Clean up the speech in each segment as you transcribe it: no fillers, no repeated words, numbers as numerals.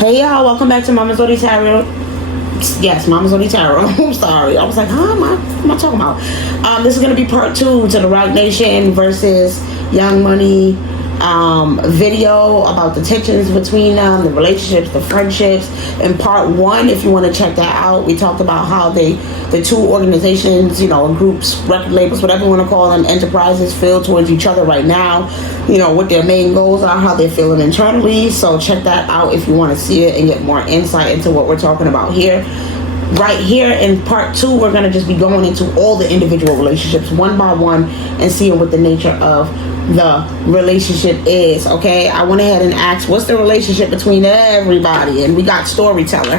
Hey y'all, welcome back to Mama's Odi Tarot. Yes, Mama's Odi Tarot. I'm sorry. I was like, huh? What am I talking about? This is going to be part 2 to the Rock Nation versus Young Money video about the tensions between them, the relationships, the friendships. In part 1, if you want to check that out, we talked about how the two organizations, groups, record labels, whatever you want to call them, enterprises, feel towards each other right now, what their main goals are, how they're feeling internally. So check that out if you want to see it and get more insight into what we're talking about here. Right here in part 2, we're going to just be going into all the individual relationships one by one and seeing what the nature of the relationship is. Okay, I went ahead and asked, what's the relationship between everybody? And we got storyteller.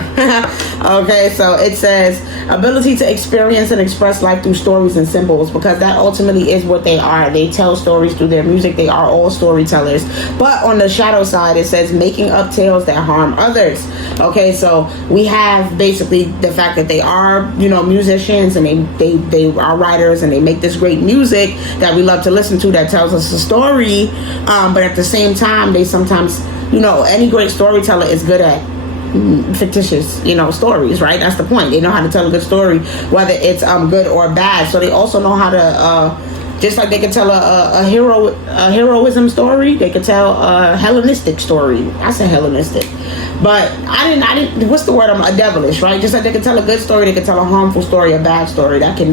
Okay, so it says ability to experience and express life through stories and symbols, because that ultimately is what they are. They tell stories through their music. They are all storytellers. But on the shadow side, it says making up tales that harm others. Okay, so we have basically the fact that they are, musicians, and they are writers, and they make this great music that we love to listen to that tells us a story. But at the same time, they sometimes, any great storyteller is good at fictitious, stories, right? That's the point. They know how to tell a good story, whether it's good or bad. So they also know how to just like they could tell a heroism story, they could tell a Hellenistic story. I said Hellenistic, but I didn't. What's the word? A devilish, right? Just like they could tell a good story, they could tell a harmful story, a bad story. That can,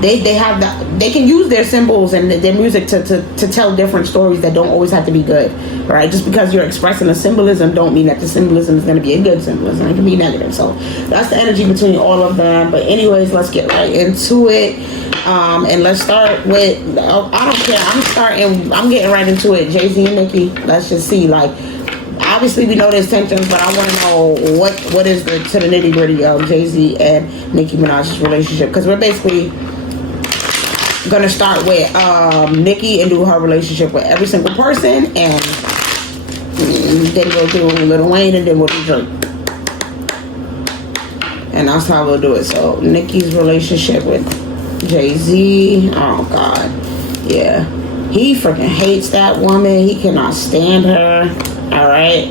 they have that. They can use their symbols and their music to tell different stories that don't always have to be good, right? Just because you're expressing a symbolism, don't mean that the symbolism is going to be a good symbolism. It can be negative. So that's the energy between all of them. But anyways, let's get right into it. And let's start with, I don't care, I'm getting right into it. Jay-Z and Nicki, let's just see, obviously we know there's tensions, but I want to know what is the nitty gritty of Jay-Z and Nicki Minaj's relationship, because we're basically going to start with Nicki and do her relationship with every single person, and then we'll do Lil Wayne, and then we'll do Drake. And that's how we'll do it. So Nicki's relationship with Jay-Z, oh god, yeah, he freaking hates that woman. He cannot stand her. All right,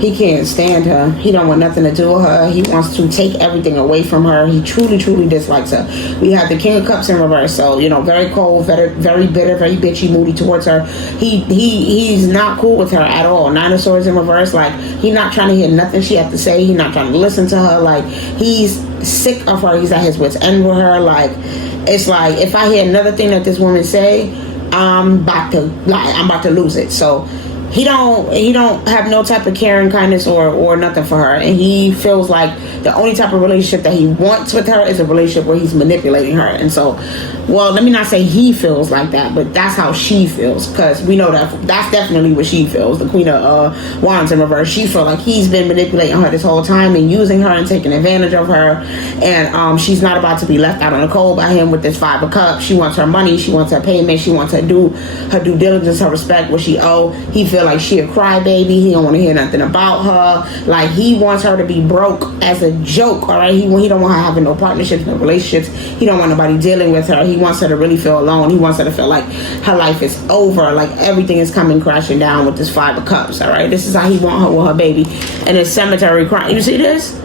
he can't stand her. He don't want nothing to do with her. He wants to take everything away from her. He truly dislikes her. We have the King of Cups in reverse, so very cold, very bitter, very bitchy, moody towards her. He's not cool with her at all. Nine of Swords in reverse, he's not trying to hear nothing she has to say. He's not trying to listen to her. He's sick of her. He's at his wit's end with her. It's like, if I hear another thing that this woman say, I'm about to lose it. So he don't have no type of caring, kindness, or nothing for her, and he feels like the only type of relationship that he wants with her is a relationship where he's manipulating her. And so, well, let me not say he feels like that, but that's how she feels, because we know that's definitely what she feels. The Queen of Wands in reverse, she feels like he's been manipulating her this whole time and using her and taking advantage of her, and she's not about to be left out on the cold by him with this Five of Cups. She wants her money, she wants her payment, she wants her due diligence, her respect, what she owe. He feel like she a crybaby. He don't want to hear nothing about her. He wants her to be broke as a joke. All right, he don't want her having no partnerships, no relationships. He don't want nobody dealing with her. He wants her to really feel alone. He wants her to feel like her life is over, like everything is coming crashing down with this Five of Cups. All right, this is how he want her with her baby and his cemetery crying. You see this?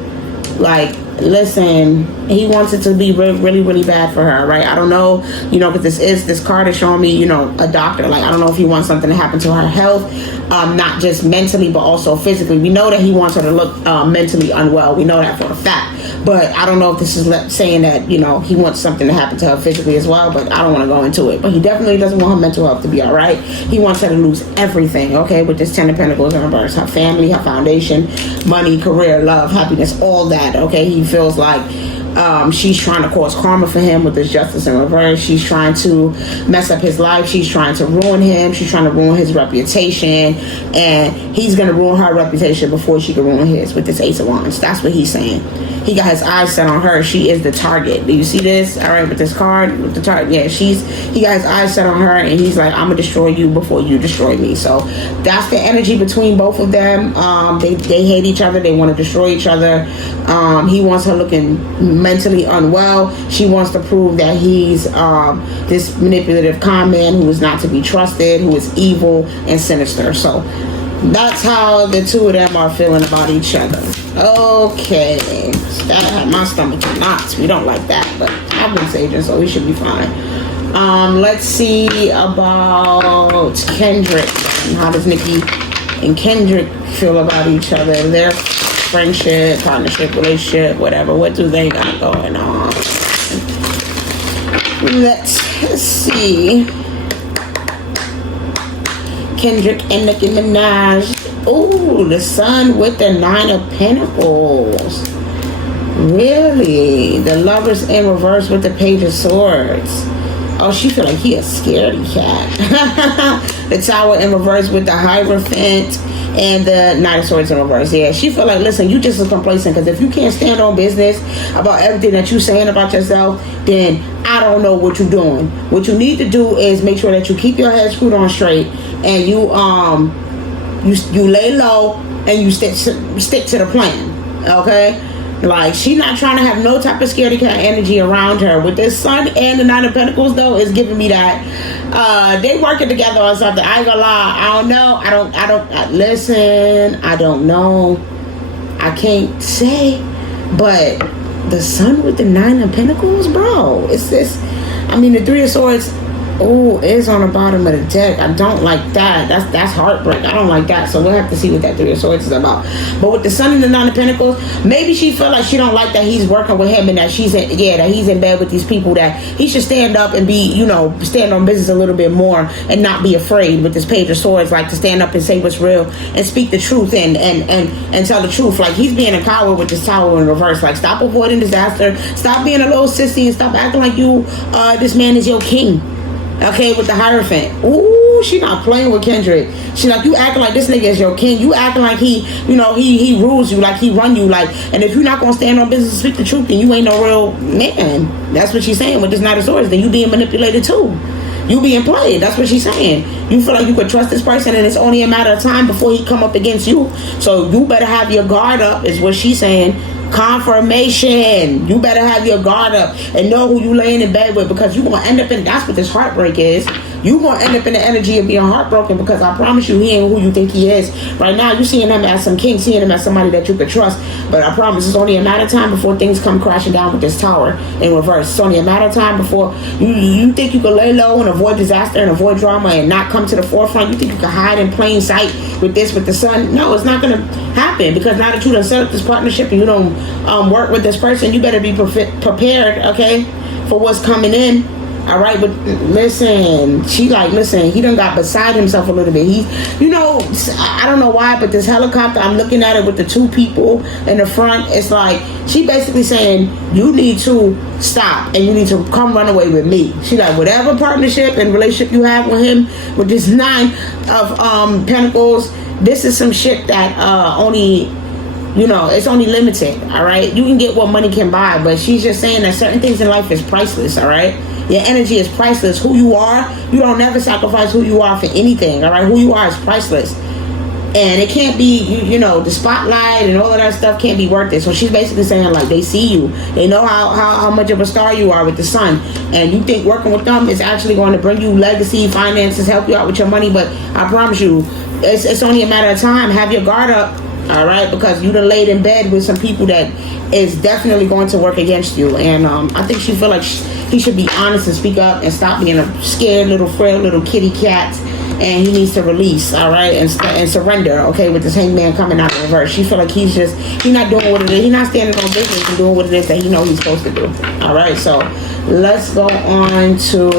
Listen, he wants it to be really bad for her, right? I don't know, because this card is showing me, a doctor. I don't know if he wants something to happen to her health, not just mentally, but also physically. We know that he wants her to look mentally unwell. We know that for a fact. But I don't know if this is saying that, he wants something to happen to her physically as well, but I don't want to go into it. But he definitely doesn't want her mental health to be all right. He wants her to lose everything, okay, with this Ten of Pentacles in reverse. Her family, her foundation, money, career, love, happiness, all that, okay? He feels like she's trying to cause karma for him with this Justice in reverse. She's trying to mess up his life. She's trying to ruin him. She's trying to ruin his reputation, and he's going to ruin her reputation before she can ruin his with this Ace of Wands. That's what he's saying. He got his eyes set on her. She is the target. Do you see this? All right, with this card, with the target. Yeah, he got his eyes set on her, and he's like, I'm gonna destroy you before you destroy me. So that's the energy between both of them. They hate each other. They want to destroy each other. He wants her looking mentally unwell. She wants to prove that he's this manipulative con man who is not to be trusted, who is evil and sinister. So That's how the two of them are feeling about each other. Okay. That had my stomach in knots. We don't like that, but I've been saging, so we should be fine. Let's see about Kendrick. How does Nicki and Kendrick feel about each other? Their friendship, partnership, relationship, whatever. What do they got going on? Let's see. Kendrick and Nicki Minaj. Ooh, the sun with the 9 of Pentacles. Really? The lovers in reverse with the Page of Swords. Oh, she feel like he a scaredy cat. The Tower in reverse with the Hierophant and the Knight of Swords in reverse. Yeah, she feel like, listen, you just as complacent, because if you can't stand on business about everything that you saying about yourself, then I don't know what you're doing. What you need to do is make sure that you keep your head screwed on straight, and you lay low, and you stick to the plan. Okay? Like, she not trying to have no type of scaredy cat energy around her. With this Sun and the 9 of Pentacles, though, is giving me that they working together on something. I ain't gonna lie. I don't know. Listen, I don't know. I can't say. But the Sun with the 9 of Pentacles, bro. It's this. I mean, the 3 of Swords. Oh, is on the bottom of the deck. I don't like that. That's heartbreak. I don't like that. So we'll have to see what that 3 of Swords is about. But with the Sun and the 9 of Pentacles, maybe she feel like she don't like that he's working with him, and that he's in bed with these people, that he should stand up and be, stand on business a little bit more and not be afraid with this Page of Swords, like to stand up and say what's real and speak the truth and tell the truth. Like, he's being a coward with this Tower in reverse. Like, stop avoiding disaster. Stop being a little sissy and stop acting like this man is your king. Okay, with the Hierophant. Ooh, she not playing with Kendrick. She like, you acting like this nigga is your king. You acting like he rules you, like he run you, like, and if you're not gonna stand on business and speak the truth, then you ain't no real man. That's what she's saying with this Knight of Swords. Then you being manipulated too. You being played. That's what she's saying. You feel like you could trust this person, and it's only a matter of time before he come up against you. So you better have your guard up, is what she's saying. Confirmation. You better have your guard up and know who you laying in bed with, because you're going to end up in, that's what this heartbreak is. You're going to end up in the energy of being heartbroken, because I promise you, he ain't who you think he is. Right now, you're seeing him as some king, seeing him as somebody that you could trust. But I promise it's only a matter of time before things come crashing down with this Tower in reverse. It's only a matter of time before you think you could lay low and avoid disaster and avoid drama and not come to the forefront. You think you can hide in plain sight with the Sun? No, it's not going to happen, because now that you done set up this partnership and you don't work with this person, you better be prepared, okay, for what's coming in. All right, but listen, he done got beside himself a little bit. I don't know why, but this helicopter, I'm looking at it with the 2 people in the front. It's like, she basically saying, you need to stop and you need to come run away with me. She like, whatever partnership and relationship you have with him, with this 9 of Pentacles, this is some shit that it's only limited, all right? You can get what money can buy, but she's just saying that certain things in life is priceless, all right? Your energy is priceless. Who you are, you don't never sacrifice who you are for anything, all right? Who you are is priceless. And it can't be, the spotlight and all of that stuff can't be worth it. So she's basically saying, like, they see you. They know how much of a star you are with the Sun. And you think working with them is actually going to bring you legacy, finances, help you out with your money. But I promise you, it's only a matter of time. Have your guard up. All right, because you done laid in bed with some people that is definitely going to work against you. And I think she feel like he should be honest and speak up and stop being a scared little frail little kitty cat. And he needs to release, all right, and surrender, okay, with this Hangman coming out in reverse. She feel like he's not doing what it is. He's not standing on business and doing what it is that he know he's supposed to do. All right, so let's go on to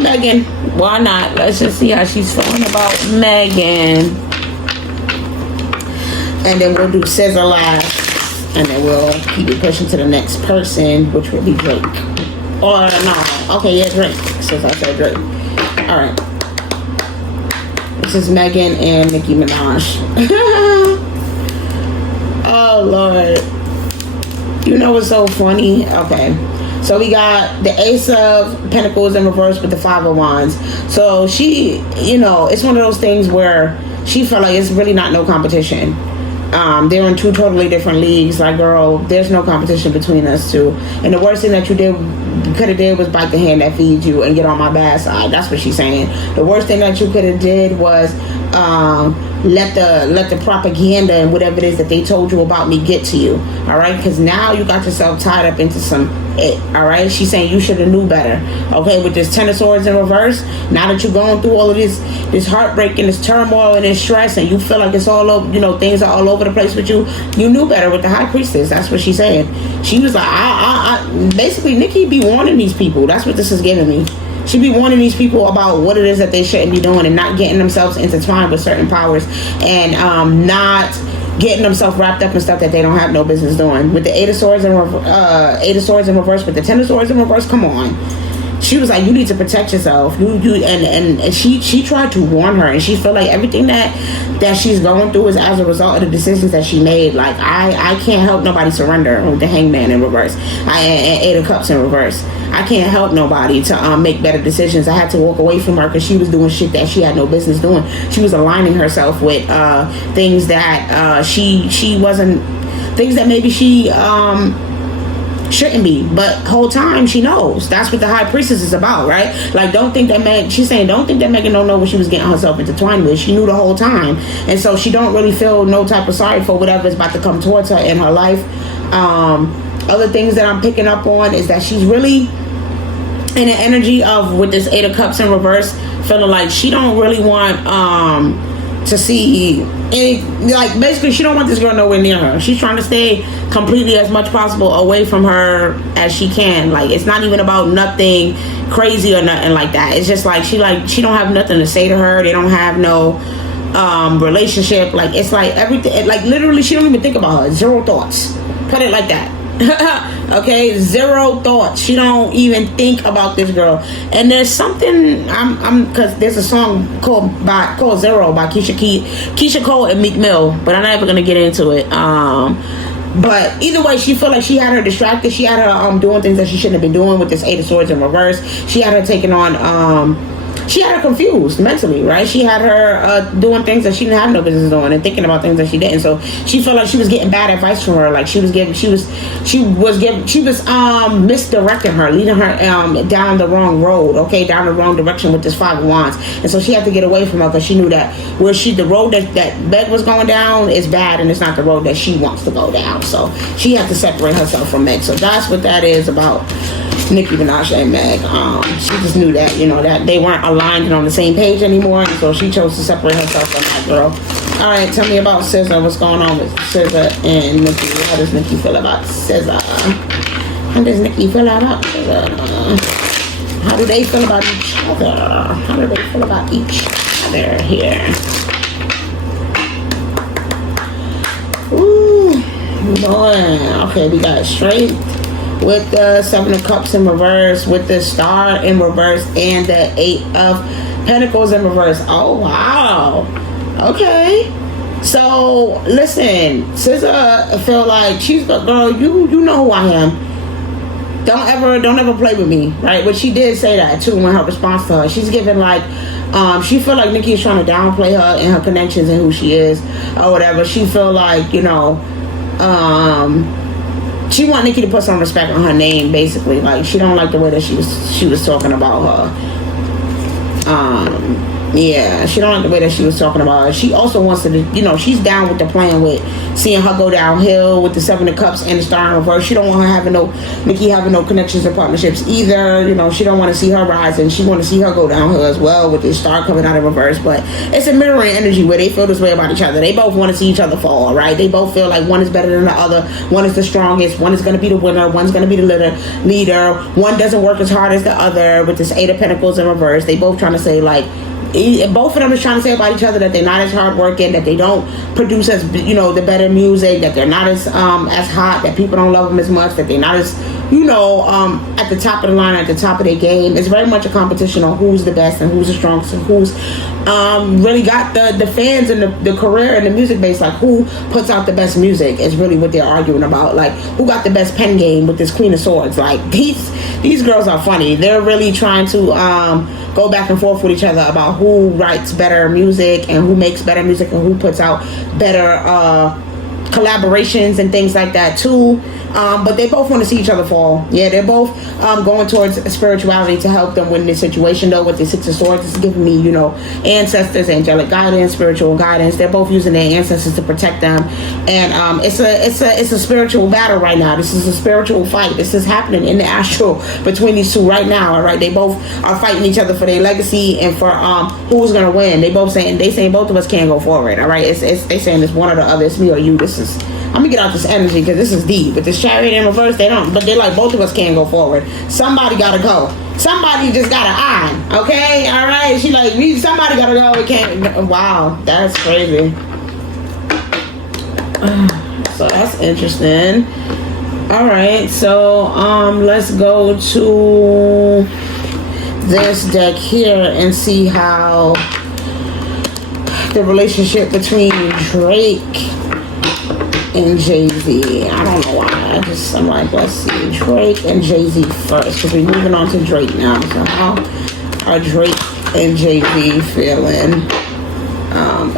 Megan. Why not? Let's just see how she's feeling about Megan. And then we'll do Scissor last. And then we'll keep it pushing to the next person, which will be Drake. Or no. Okay, yeah, Drake. Since I said Drake. Alright. This is Megan and Nicki Minaj. Oh, Lord. You know what's so funny? Okay. So we got the Ace of Pentacles in reverse with the 5 of Wands. So she, it's one of those things where she felt like it's really not no competition. They're in two totally different leagues. Like, girl, there's no competition between us two. And the worst thing that you could have did was bite the hand that feeds you and get on my bad side. That's what she's saying. The worst thing that you could have did was let the propaganda and whatever it is that they told you about me get to you. All right, because now you got yourself tied up into some all right. She's saying you should have knew better. Okay, with this Ten of Swords in reverse, now that you're going through all of this heartbreak and this turmoil and this stress, and you feel like it's all over, things are all over the place with you, you knew better with the High Priestess. That's what she's saying. She was like, basically, Nicki be warning these people. That's what this is giving me. She be warning these people about what it is that they shouldn't be doing and not getting themselves intertwined with certain powers, and not getting themselves wrapped up in stuff that they don't have no business doing. With the Eight of Swords in reverse, with the Ten of Swords in reverse, come on. She was like, you need to protect yourself. And she tried to warn her, and she felt like everything that she's going through is as a result of the decisions that she made. Like, I can't help nobody surrender with the Hangman in reverse. And Eight of Cups in reverse. I can't help nobody to make better decisions. I had to walk away from her because she was doing shit that she had no business doing. She was aligning herself with things that she wasn't, things that maybe she shouldn't be, but whole time she knows. That's what the High Priestess is about, right? Like, don't think that she's saying, don't think that Megan don't know what she was getting herself intertwined with. She knew the whole time, and so she don't really feel no type of sorry for whatever is about to come towards her in her life. Other things that I'm picking up on is that she's really in the energy of, with this Eight of Cups in reverse, feeling like she don't really want to see any, like, basically she don't want this girl nowhere near her. She's trying to stay completely as much possible away from her as she can. Like, it's not even about nothing crazy or nothing like that. It's just like she don't have nothing to say to her. They don't have no relationship. Like, it's like everything, like, literally she don't even think about her. Zero thoughts. Put it like that. Okay, zero thoughts. She don't even think about this girl. And there's something because there's a song called Zero by Keisha Cole and Meek Mill, but I'm never gonna get into it. But either way, she felt like she had her distracted. She had her doing things that she shouldn't have been doing with this Eight of Swords in reverse. She had her taking on she had her confused mentally, right? She had her doing things that she didn't have no business doing and thinking about things that she didn't. So she felt like she was getting bad advice from her. Like, she was misdirecting her, leading her down the wrong road, okay, down the wrong direction with this Five of Wands. And so she had to get away from her because she knew that the road that Meg was going down is bad, and it's not the road that she wants to go down. So she had to separate herself from Meg. So that's what that is about Nicki Minaj and Meg. She just knew that, that they weren't aligned and on the same page anymore, and so she chose to separate herself from that girl. All right, tell me about SZA. What's going on with SZA and Nicki? How does Nicki feel about SZA? How does Nicki feel about SZA? How do they feel about each other? How do they feel about each other here? Ooh, boy. Okay, we got straight with the Seven of Cups in reverse, with the Star in reverse, and the Eight of Pentacles in reverse. Oh, wow. Okay. So, listen, SZA feel like she's the girl, you know who I am. Don't ever play with me, right? But she did say that, too, in her response to her. She's giving, like, she feel like Nicki is trying to downplay her and her connections and who she is, or whatever. She feel like, she want Nicki to put some respect on her name, basically. Like, she don't like the way that she was talking about her. Yeah, she don't like the way that she was talking about her. She also wants to, she's down with the plan with seeing her go downhill with the Seven of Cups and the Star in reverse. She don't want her Nicki having no connections or partnerships either. She don't want to see her rise, and she want to see her go downhill as well with the Star coming out in reverse. But it's a mirroring energy where they feel this way about each other. They both want to see each other fall, right? They both feel like one is better than the other. One is the strongest. One is going to be the winner. One's going to be the leader. One doesn't work as hard as the other with this Eight of Pentacles in reverse. They both trying to say, like, both of them is trying to say about each other that they're not as hardworking, that they don't produce as the better music, that they're not as hot, that people don't love them as much, that they're not as at the top of the line, at the top of their game. It's very much a competition on who's the best and who's the strongest and who's really got the fans and the career and the music base. Like, who puts out the best music is really what they're arguing about. Like, who got the best pen game with this Queen of Swords. Like, these girls are funny. They're really trying to go back and forth with each other about who writes better music and who makes better music and who puts out better collaborations and things like that too. But they both want to see each other fall. Yeah, they're both going towards spirituality to help them win this situation. Though with the Six of Swords, it's giving me, ancestors, angelic guidance, spiritual guidance. They're both using their ancestors to protect them, and it's a spiritual battle right now. This is a spiritual fight. This is happening in the astral between these two right now. All right, they both are fighting each other for their legacy and for who's gonna win. They saying both of us can't go forward. All right, they saying it's one or the other. It's me or you. I'm gonna get out this energy because this is deep. With this Chariot in reverse, they don't. But they're like, both of us can't go forward. Somebody gotta go. Somebody just gotta on. Okay, all right. She like, somebody gotta go. We can't. Wow, that's crazy. So that's interesting. All right, so let's go to this deck here and see how the relationship between Drake and Jay-Z. I don't know why. I'm like, let's see. Drake and Jay-Z first, because we're moving on to Drake now. So how are Drake and Jay-Z feeling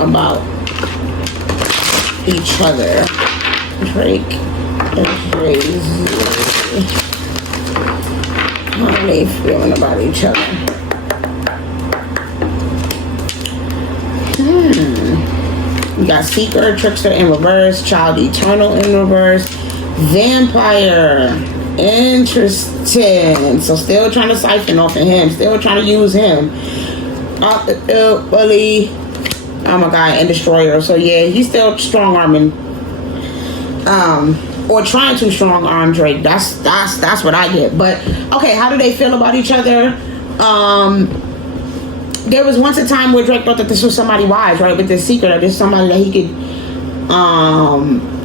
about each other? Drake and Jay-Z. How are they feeling about each other? We got Seeker, Trickster in reverse, Child Eternal in reverse, Vampire. Interesting. So still trying to siphon off of him, still trying to use him. Bully. Oh my god, and Destroyer. So yeah, he's still strong arming. Or trying to strong arm Drake. That's what I get. But okay, how do they feel about each other? There was once a time where Drake thought that this was somebody wise, right? With this Secret, that this somebody that he could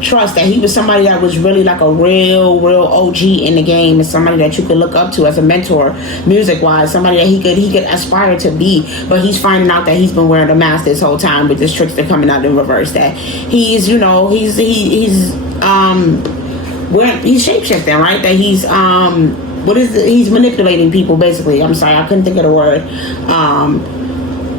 trust, that he was somebody that was really like a real OG in the game, and somebody that you could look up to as a mentor, music wise, somebody that he could aspire to be. But he's finding out that he's been wearing a mask this whole time with this Trickster coming out in reverse. That he's shape-shifting, right? That he's manipulating people, basically. I'm sorry, I couldn't think of the word.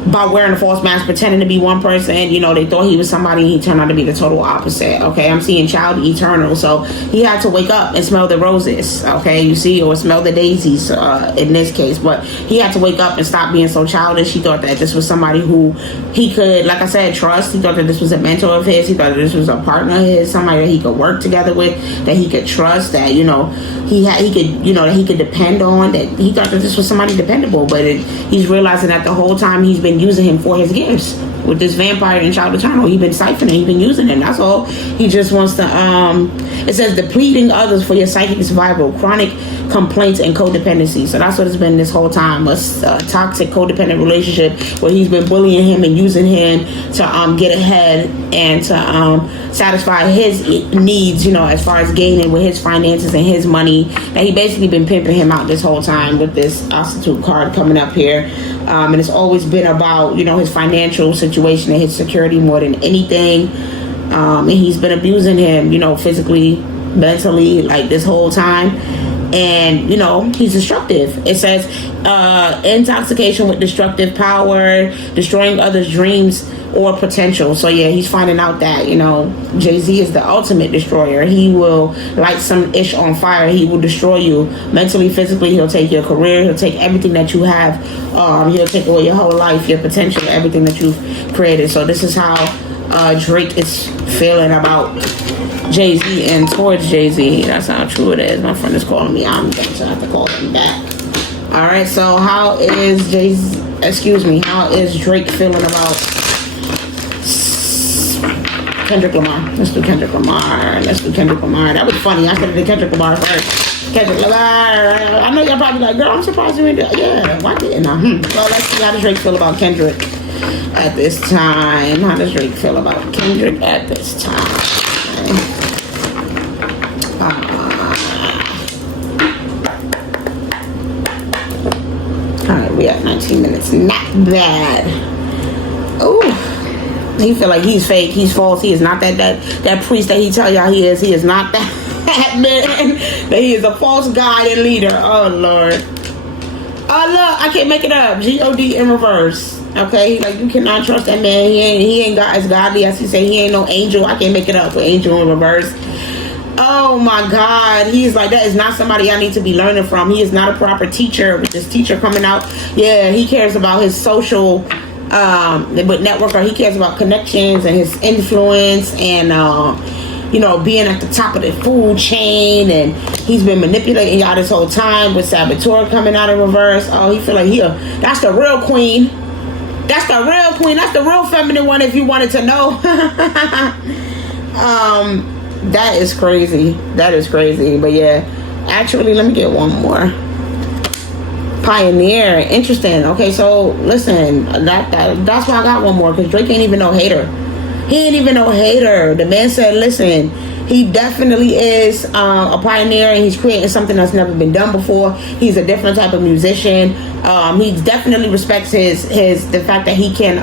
By wearing a false mask, pretending to be one person. They thought he was somebody, he turned out to be the total opposite. Okay, I'm seeing Child Eternal. So he had to wake up and smell the roses, okay, you see, or smell the daisies in this case. But he had to wake up and stop being so childish. He thought that this was somebody who he could, like I said, trust. He thought that this was a mentor of his. He thought that this was a partner of his, somebody that he could work together with, that he could trust, that he could depend on. That he thought that this was somebody dependable. But he's realizing that the whole time he's been using him for his gifts. With this Vampire and Child Eternal, he's been siphoning, he's been using him. That's all. He just wants to it says depleting others for your psychic survival, chronic complaints and codependency. So that's what it's been this whole time. A toxic codependent relationship where he's been bullying him and using him to get ahead and to satisfy his needs, as far as gaining with his finances and his money. That he basically been pimping him out this whole time with this Institute card coming up here. And it's always been about, his financial situation and his security more than anything. And he's been abusing him, physically, mentally, like this whole time. And, he's destructive. It says intoxication with destructive power, destroying others' dreams or potential. So yeah, he's finding out that, Jay-Z is the ultimate destroyer. He will light some ish on fire. He will destroy you mentally, physically. He'll take your career. He'll take everything that you have. He'll take away your whole life, your potential, everything that you've created. So this is how Drake is feeling about Jay-Z and towards Jay-Z. That's how true it is. My friend is calling me. I'm going to have to call him back. All right, so how is Drake feeling about Kendrick Lamar? Let's do Kendrick Lamar. That was funny. I said Kendrick Lamar first. Kendrick Lamar. I know y'all probably like, girl, I'm surprised you didn't do it. Yeah, why didn't I? Well, let's see how does Drake feel about Kendrick at this time. How does Drake feel about Kendrick at this time? Alright, we at 19 minutes. Not bad. Oh. He feel like he's fake, he's false, he is not that priest that he tell y'all he is. He is not that man. That he is a false guide and leader. Oh Lord. Oh look, I can't make it up. G-O-D in reverse. Okay, like you cannot trust that man. He ain't got as godly as he say. He ain't no angel. I can't make it up with angel in reverse. Oh my God, he's like, that is not somebody I need to be learning from. He is not a proper teacher. With this teacher coming out, yeah, he cares about his social with networker. He cares about connections and his influence and being at the top of the food chain, and he's been manipulating y'all this whole time with Saboteur coming out in reverse. Oh, he feel like that's the real queen. That's the real queen. That's the real feminine one, if you wanted to know. That is crazy. That is crazy. But yeah, actually, let me get one more. Pioneer. Interesting. Okay, so listen, that's why I got one more, because Drake ain't even no hater. He ain't even no hater. The man said, listen, he definitely is a pioneer, and he's creating something that's never been done before. He's a different type of musician. He definitely respects the fact that he can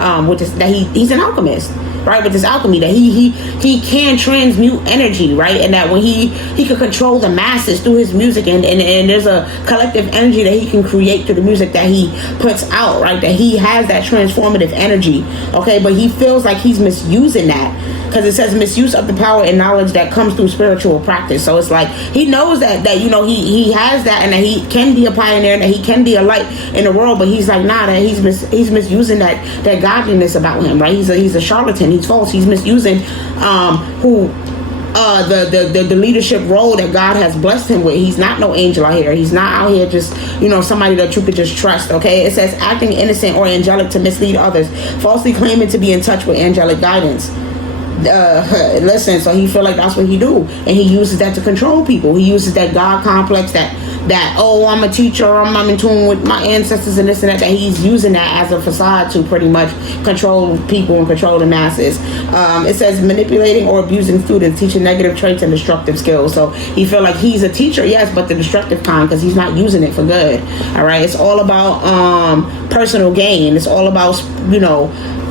he's an alchemist, right? With this alchemy, that he can transmute energy, right? And that when he can control the masses through his music, and there's a collective energy that he can create through the music that he puts out, right? That he has that transformative energy, okay? But he feels like he's misusing that, because it says misuse of the power and knowledge that comes through spiritual practice. So it's like he knows that he has that, and that he can be a pioneer, and that he can be a light in the world. But he's like, nah, that he's misusing that godliness about him, right? He's a charlatan. He's false. He's misusing the leadership role that God has blessed him with. He's not no angel out here. He's not out here just somebody that you could just trust. Okay, it says acting innocent or angelic to mislead others, falsely claiming to be in touch with angelic guidance. Listen, so he feel like that's what he do, and he uses that to control people. He uses that God complex, that oh, I'm a teacher, I'm in tune with my ancestors and this and that he's using that as a facade to pretty much control people and control the masses. It says manipulating or abusing students, teaching negative traits and destructive skills. So he feel like he's a teacher, yes, but the destructive kind, because he's not using it for good. All right, it's all about personal gain. It's all about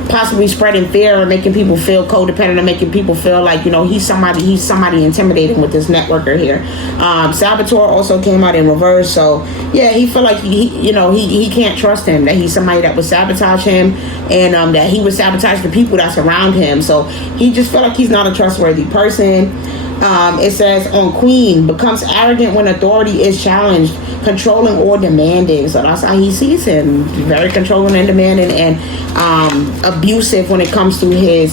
possibly spreading fear or making people feel codependent, and making people feel like he's somebody intimidating with this networker here. Saboteur also came out in reverse, so yeah, he feel like he can't trust him, that he's somebody that would sabotage him, and that he would sabotage the people that's around him. So he just feel like he's not a trustworthy person. It says on Queen, becomes arrogant when authority is challenged, controlling or demanding. So that's how he sees him, very controlling and demanding, and abusive when it comes to his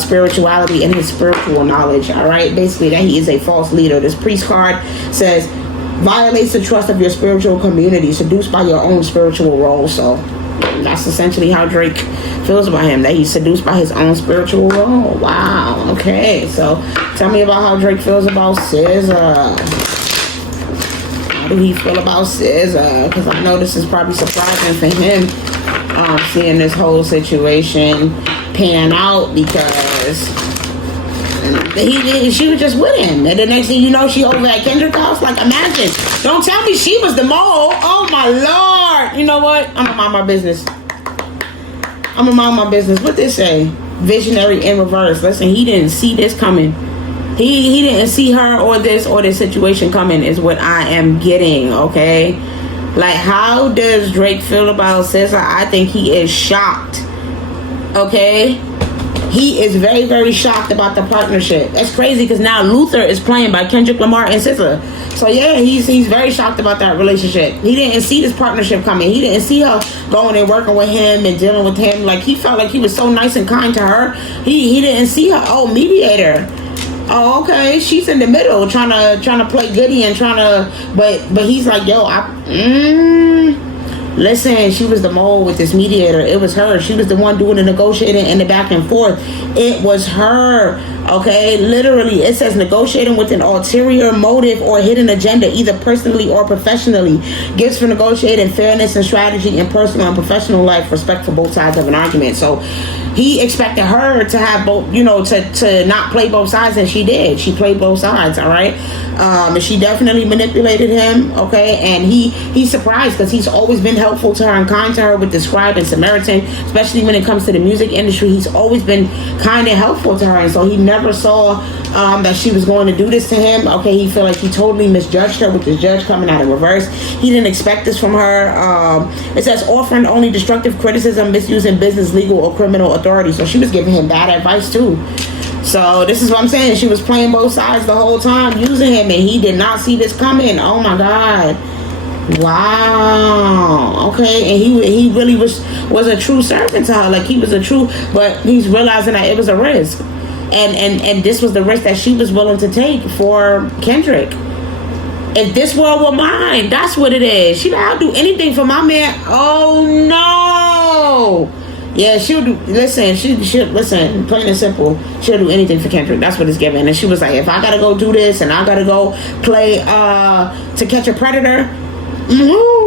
spirituality and his spiritual knowledge. All right, basically that he is a false leader. This priest card says violates the trust of your spiritual community, seduced by your own spiritual role. So that's essentially how Drake feels about him, that he's seduced by his own spiritual role. Wow. Okay, so tell me about how Drake feels about SZA. How do he feel about SZA? Because I know this is probably surprising for him, seeing this whole situation pan out, because she was just with him, and the next thing you know, she over at Kendrick's house. Like, imagine. Don't tell me she was the mole. Oh my Lord. You know what? I'm gonna mind my business. What this say? Visionary in reverse. Listen, he didn't see this coming. He didn't see her or this situation coming, is what I am getting. Okay, like, how does Drake feel about SZA? I think he is shocked. Okay, he is very, very shocked about the partnership. That's crazy, because now Luther is playing by Kendrick Lamar and SZA. So yeah, he's very shocked about that relationship. He didn't see this partnership coming. He didn't see her going and working with him and dealing with him. Like, he felt like he was so nice and kind to her. He didn't see her. Oh, mediator. Oh, okay. She's in the middle, trying to play goody and but he's like, yo, listen, she was the mole with this mediator. It was her. She was the one doing the negotiating and the back and forth. It was her. Okay, literally, it says negotiating with an ulterior motive or hidden agenda, either personally or professionally. Gives for negotiating fairness and strategy in personal and professional life, respect for both sides of an argument. So he expected her to have both, to not play both sides, and she did. She played both sides, all right? And she definitely manipulated him, okay? And he's surprised, because he's always been helpful to her and kind to her with the Scribe and Samaritan, especially when it comes to the music industry. He's always been kind and helpful to her, and so he never saw that she was going to do this to him. Okay, he feel like he totally misjudged her with this judge coming out in reverse. He didn't expect this from her. It says offering only destructive criticism, misusing business, legal, or criminal authority. So she was giving him bad advice too. So this is what I'm saying. She was playing both sides the whole time, using him, and he did not see this coming. Oh my God. Wow. Okay, and he really was a true servant to her. Like, he was a true, but he's realizing that it was a risk. And this was the risk that she was willing to take for Kendrick. If this world were mine, that's what it is. She like, I'll do anything for my man. Oh no. Yeah, she'll do. Listen, she'll listen. Plain and simple, she'll do anything for Kendrick. That's what it's given. And she was like, if I gotta go do this and I gotta go play To Catch a Predator,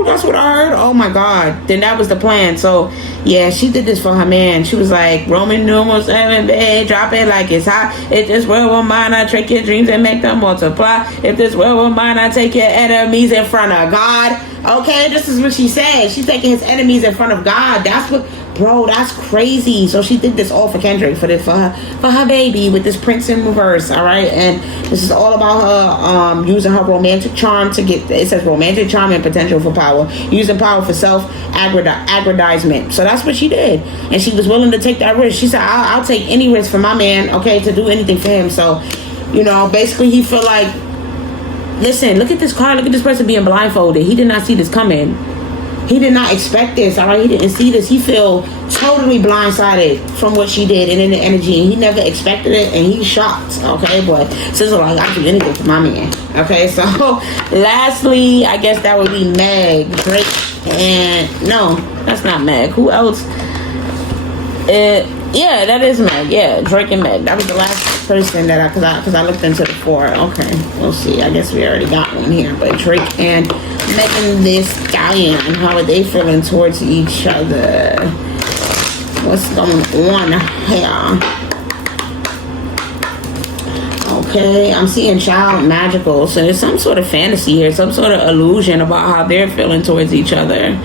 that's what I heard. Oh my God. Then that was the plan. So yeah, she did this for her man. She was like, Roman numeral 7, babe, drop it like it's hot. If this world were mine, I trick your dreams and make them multiply. If this world were mine, I take your enemies in front of God. Okay, this is what she said. She's taking his enemies in front of God. That's what, bro, that's crazy. So she did this all for Kendrick, for her baby, with this prince in reverse. All right, and this is all about her using her romantic charm to get, it says romantic charm and potential for power, using power for self-aggrandizement. So that's what she did, and she was willing to take that risk. She said, I'll take any risk for my man, okay, to do anything for him. So, you know, basically he feel like, listen, look at this car, look at this person being blindfolded. He did not see this coming. He did not expect this, all right? He didn't see this. He feel totally blindsided from what she did and in the energy, and he never expected it, and he's shocked, okay? But Sizzle like, I do anything for my man, okay? So, lastly, I guess that would be Meg, Drake, and no, that's not Meg. Who else? Yeah, that is Meg. Yeah, Drake and Meg. That was the last person that because I looked into the 4. Okay, we'll see. I guess we already got one here. But Drake and Megan Thee Stallion, how are they feeling towards each other? What's going on here? Okay, I'm seeing child magical. So there's some sort of fantasy here, some sort of illusion about how they're feeling towards each other.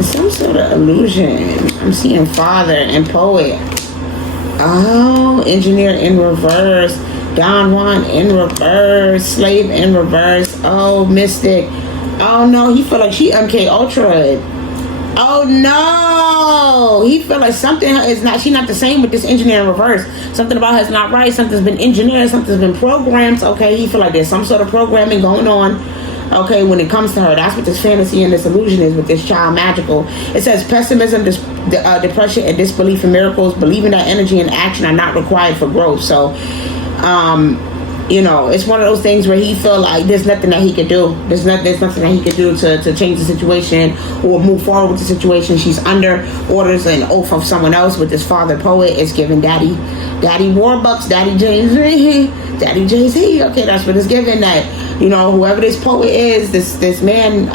Some sort of illusion. I'm seeing father and poet. Oh, engineer in reverse. Don Juan in reverse. Slave in reverse. Oh, mystic. Oh no, he feel like she MK Ultra. Oh no, he feel like something is not. She not the same with this engineer in reverse. Something about her is not right. Something's been engineered. Something's been programmed. Okay, he feel like there's some sort of programming going on. Okay, when it comes to her, that's what this fantasy and this illusion is with this child magical. It says pessimism, depression, and disbelief in miracles, believing that energy and action are not required for growth. So, you know, it's one of those things where he feel like there's nothing that he could do. There's nothing that he could do to change the situation or move forward with the situation. She's under orders and oath of someone else. With this father poet, it's giving Daddy Warbucks, Daddy Jay-Z. Okay, that's what it's giving. That, you know, whoever this poet is, this man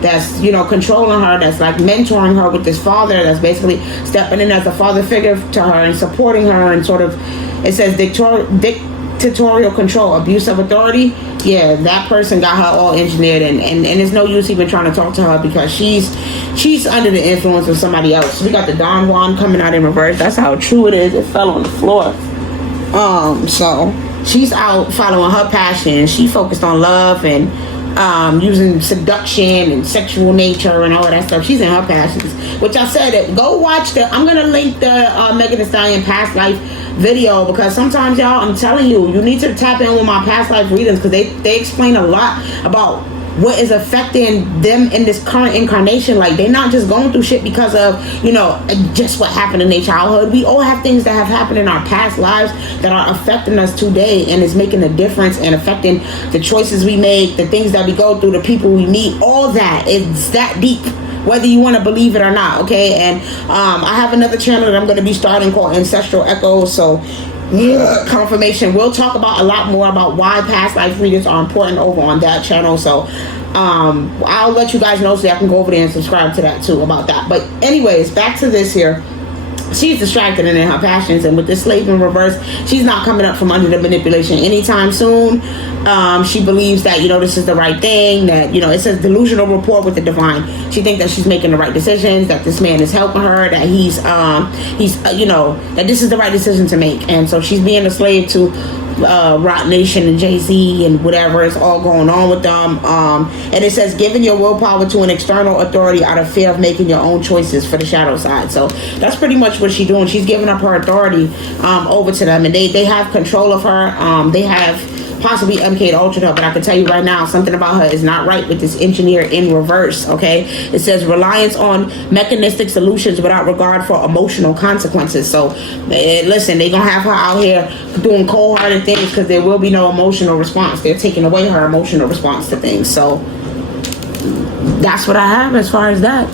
that's, you know, controlling her, that's like mentoring her with this father, that's basically stepping in as a father figure to her and supporting her, and sort of, it says dictatorial control, abuse of authority. Yeah, that person got her all engineered, and there's no use even trying to talk to her because she's under the influence of somebody else. We got the Don Juan coming out in reverse. That's how true it is. It fell on the floor. So she's out following her passion. She focused on love and using seduction and sexual nature and all of that stuff. She's in her passions, which I said, go watch I'm gonna link the Megan Thee Stallion past life video, because sometimes, y'all, I'm telling you, you need to tap in with my past life readings, because they explain a lot about what is affecting them in this current incarnation. Like, they're not just going through shit because of, you know, just what happened in their childhood. We all have things that have happened in our past lives that are affecting us today, and it's making a difference and affecting the choices we make, the things that we go through, the people we meet, all that. It's that deep, whether you want to believe it or not. Okay, and I have another channel that I'm going to be starting called Ancestral Echoes. So confirmation, we'll talk about a lot more about why past life readings are important over on that channel. So I'll let you guys know so I can go over there and subscribe to that too, about that. But anyways, back to this here. she's distracted and in her passions, and with this slave in reverse, she's not coming up from under the manipulation anytime soon. She believes that, you know, this is the right thing, that, you know, it says delusional rapport with the divine. She thinks that she's making the right decisions, that this man is helping her, that he's you know, that this is the right decision to make. And so she's being a slave to Roc Nation and Jay-Z and whatever is all going on with them. And it says giving your willpower to an external authority out of fear of making your own choices for the shadow side. So that's pretty much what she's doing. She's giving up her authority over to them, and they have control of her. They have possibly MK'd altered her, but I can tell you right now, something about her is not right with this engineer in reverse. Okay, it says reliance on mechanistic solutions without regard for emotional consequences. So listen, they're gonna have her out here doing cold-hearted things because there will be no emotional response. They're taking away her emotional response to things. So that's what I have as far as that.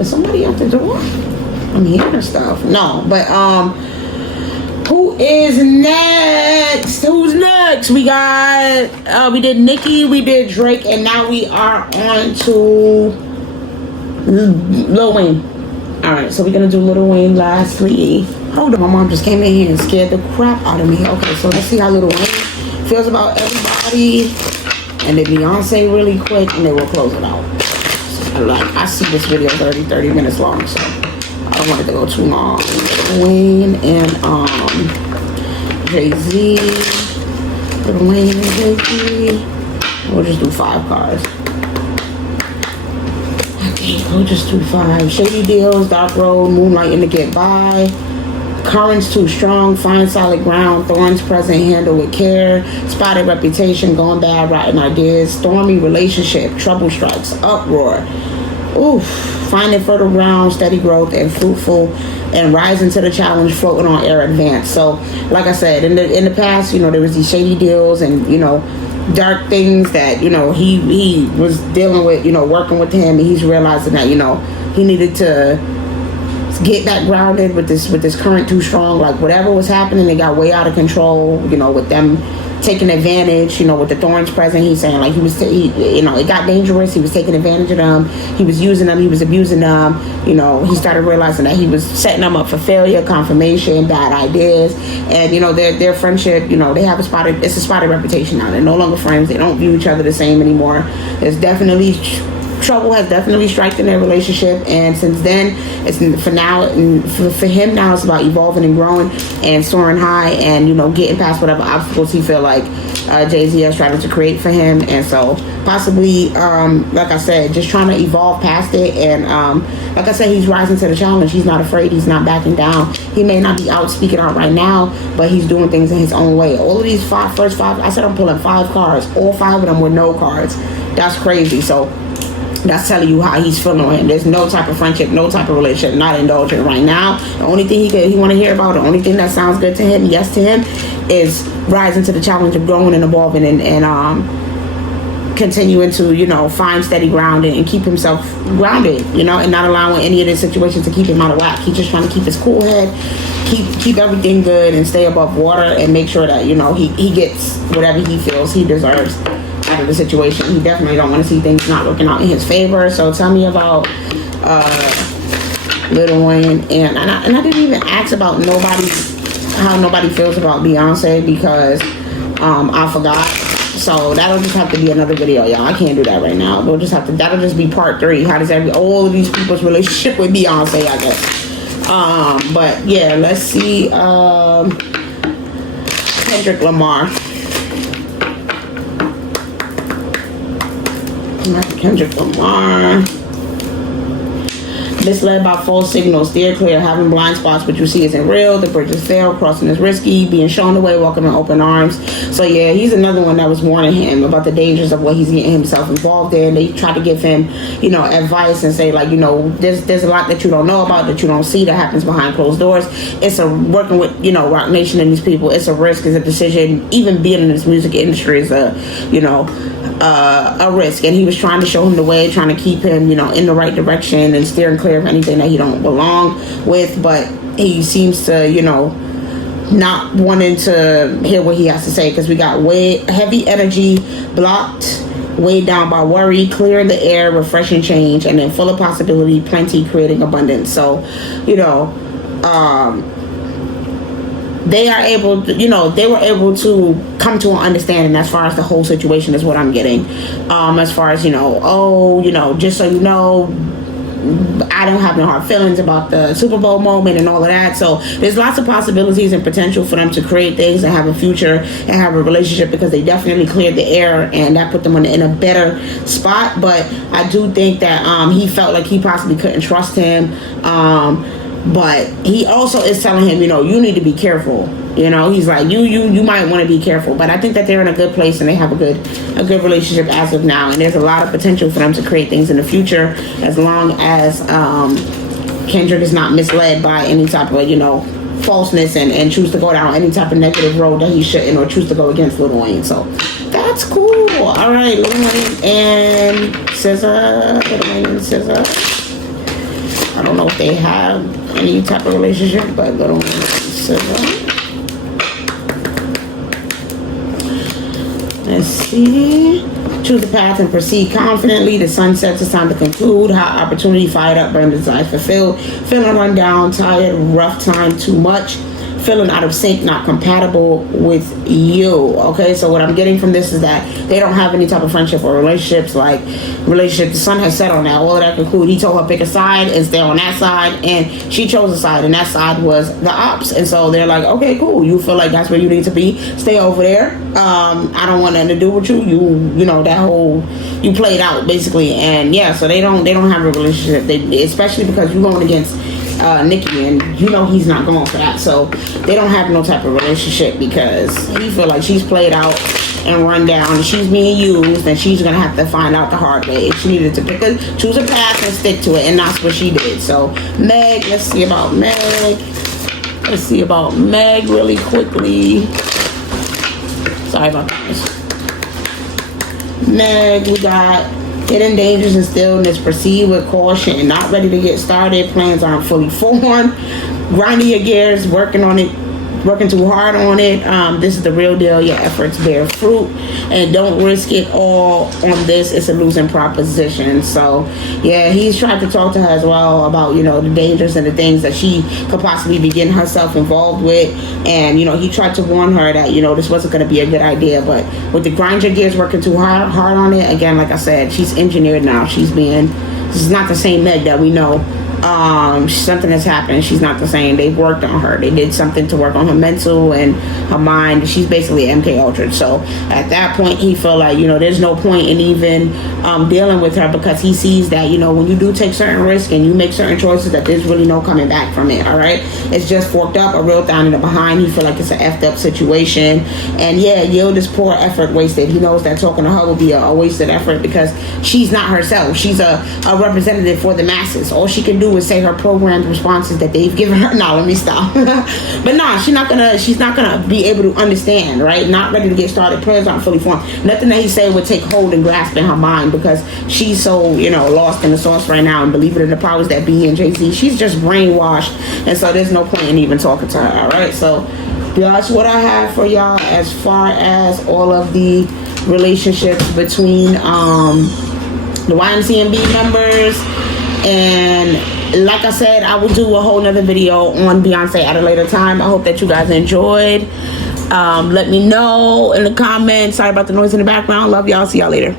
Is somebody at the door? I'm hearing stuff. No, but who is next? Who's next? We got, we did Nicki, we did Drake, and now we are on to Lil Wayne. Alright, so we're going to do Lil Wayne lastly. Hold on, my mom just came in here and scared the crap out of me. Okay, so let's see how Lil Wayne feels about everybody. And then Beyonce really quick, and then we'll close it out. I see this video 30 minutes long, so I don't want it to go too long. Lil Wayne and Jay-Z. Lil Wayne and Jay-Z. We'll just do 5 cars. Okay, we'll just do 5. Shady deals, dark road, moonlighting to get by. Currents too strong, find solid ground, thorns present, handle with care, spotted reputation, going bad, rotten ideas, stormy relationship, trouble strikes, uproar. Oof, finding fertile ground, steady growth, and fruitful, and rising to the challenge, floating on air advance. So, like I said, in the past, you know, there was these shady deals and, you know, dark things that, you know, he was dealing with, you know, working with him, and he's realizing that, you know, he needed to get back grounded with this current too strong. Like whatever was happening, it got way out of control, you know, with them taking advantage, you know, with the thorns present. He's saying like you know, it got dangerous. He was taking advantage of them. He was using them. He was abusing them. You know, he started realizing that he was setting them up for failure, confirmation, bad ideas, and you know, their friendship, you know, they have it's a spotted reputation now. They're no longer friends. They don't view each other the same anymore. There's definitely trouble has definitely struck in their relationship, and since then, it's for now, and for him now, it's about evolving and growing and soaring high, and you know, getting past whatever obstacles he feel like Jay-Z has tried to create for him. And so possibly, like I said, just trying to evolve past it, and like I said, he's rising to the challenge. He's not afraid. He's not backing down. He may not be out speaking out right now, but he's doing things in his own way. All of these first 5, I said I'm pulling 5 cards, all 5 of them with no cards. That's crazy. So that's telling you how he's feeling with him. There's no type of friendship, no type of relationship, not indulgent right now. The only thing he want to hear about, the only thing that sounds good to him, yes to him, is rising to the challenge of growing and evolving, and continuing to, you know, find steady ground and keep himself grounded, you know, and not allowing any of this situation to keep him out of whack. He's just trying to keep his cool head, keep everything good, and stay above water, and make sure that, you know, he gets whatever he feels he deserves out of the situation. He definitely don't want to see things not working out in his favor. So tell me about Lil Wayne, and I didn't even ask about how nobody feels about Beyonce, because I forgot. So that'll just have to be another video, y'all. I can't do that right now. That'll just be part 3. How does all of these people's relationship with Beyonce, I guess. But yeah, let's see. Kendrick Lamar. Kendrick Lamar. Misled by false signals, steer clear, having blind spots, what you see isn't real, the bridges fail, crossing is risky, being shown the way, welcome in open arms. So yeah, he's another one that was warning him about the dangers of what he's getting himself involved in. They try to give him, you know, advice and say, like, you know, there's a lot that you don't know about, that you don't see, that happens behind closed doors. It's working with, you know, Roc Nation and these people, it's a risk, it's a decision. Even being in this music industry is a risk. And he was trying to show him the way, trying to keep him, you know, in the right direction and steering clear of anything that he don't belong with. But he seems to, you know, not wanting to hear what he has to say, because we got way heavy energy, blocked, weighed down by worry, clear the air, refreshing change, and then full of possibility, plenty, creating abundance. So, you know, they are able to, you know, they were able to come to an understanding as far as the whole situation is what I'm getting. As far as, you know, oh, you know, just so you know, I don't have no hard feelings about the Super Bowl moment and all of that. So there's lots of possibilities and potential for them to create things and have a future and have a relationship, because they definitely cleared the air, and that put them in a better spot. But I do think that he felt like he possibly couldn't trust him. But he also is telling him, you know, you need to be careful. You know, he's like, you might want to be careful. But I think that they're in a good place and they have a good relationship as of now. And there's a lot of potential for them to create things in the future, as long as Kendrick is not misled by any type of, you know, falseness and choose to go down any type of negative road that he shouldn't, or choose to go against Lil Wayne. So that's cool. All right, Lil Wayne and SZA. Lil Wayne and SZA. I don't know if they have any type of relationship, but Lil Wayne and SZA. Let's see. Choose the path and proceed confidently. The sun sets, it's time to conclude. Hot opportunity, fired up, burn desires fulfilled. Feeling run down, tired, rough time, too much. Feeling out of sync, not compatible with you. Okay, so what I'm getting from this is that they don't have any type of friendship or relationships. Like, relationship, the sun has set on that. All of that conclude. He told her pick a side and stay on that side, and she chose a side, and that side was the ops. And so they're like, okay, cool. You feel like that's where you need to be. Stay over there. I don't want nothing to do with you. You know, that whole, you played out basically. And yeah, so they don't have a relationship. They, especially because you're going against Nicki, and you know he's not going for that. So they don't have no type of relationship, because he feel like she's played out and run down, and she's being used, and she's gonna have to find out the hard way. If she needed to choose a path and stick to it, and that's what she did. So Meg, let's see about Meg really quickly. Sorry about this. Meg, we got hidden dangers and stillness. Proceed with caution. Not ready to get started. Plans aren't fully formed. Grinding your gears. Working on it. Working too hard on it. This is the real deal. Your efforts bear fruit, and don't risk it all on this. It's a losing proposition. So yeah, he's tried to talk to her as well about, you know, the dangers and the things that she could possibly be getting herself involved with. And, you know, he tried to warn her that, you know, this wasn't going to be a good idea. But with the grind your gears, working too hard on it, again, like I said, she's engineered now. This is not the same Meg that we know. Something has happened. She's not the same. They've worked on her. They did something to work on her mental and her mind. She's basically MK Ultra. So at that point, he felt like, you know, there's no point in even dealing with her, because he sees that, you know, when you do take certain risks and you make certain choices, that there's really no coming back from it. All right, it's just forked up, a real down in the behind. He feel like it's an effed up situation, and yeah, yield is poor effort wasted. He knows that talking to her will be a wasted effort, because she's not herself. She's a representative for the masses. All she can do is say her programmed responses that they've given her. No, let me stop. But nah, she's not gonna be able to understand, right? Not ready to get started. Plans aren't fully formed. Nothing that he say would take hold and grasp in her mind, because she's so, you know, lost in the sauce right now and believing in the powers that be and Jay-Z. She's just brainwashed, and so there's no point in even talking to her. All right, so that's what I have for y'all as far as all of the relationships between the YMCMB members. And like I said, I will do a whole nother video on Beyonce at a later time. I hope that you guys enjoyed. Let me know in the comments. Sorry about the noise in the background. Love y'all. See y'all later.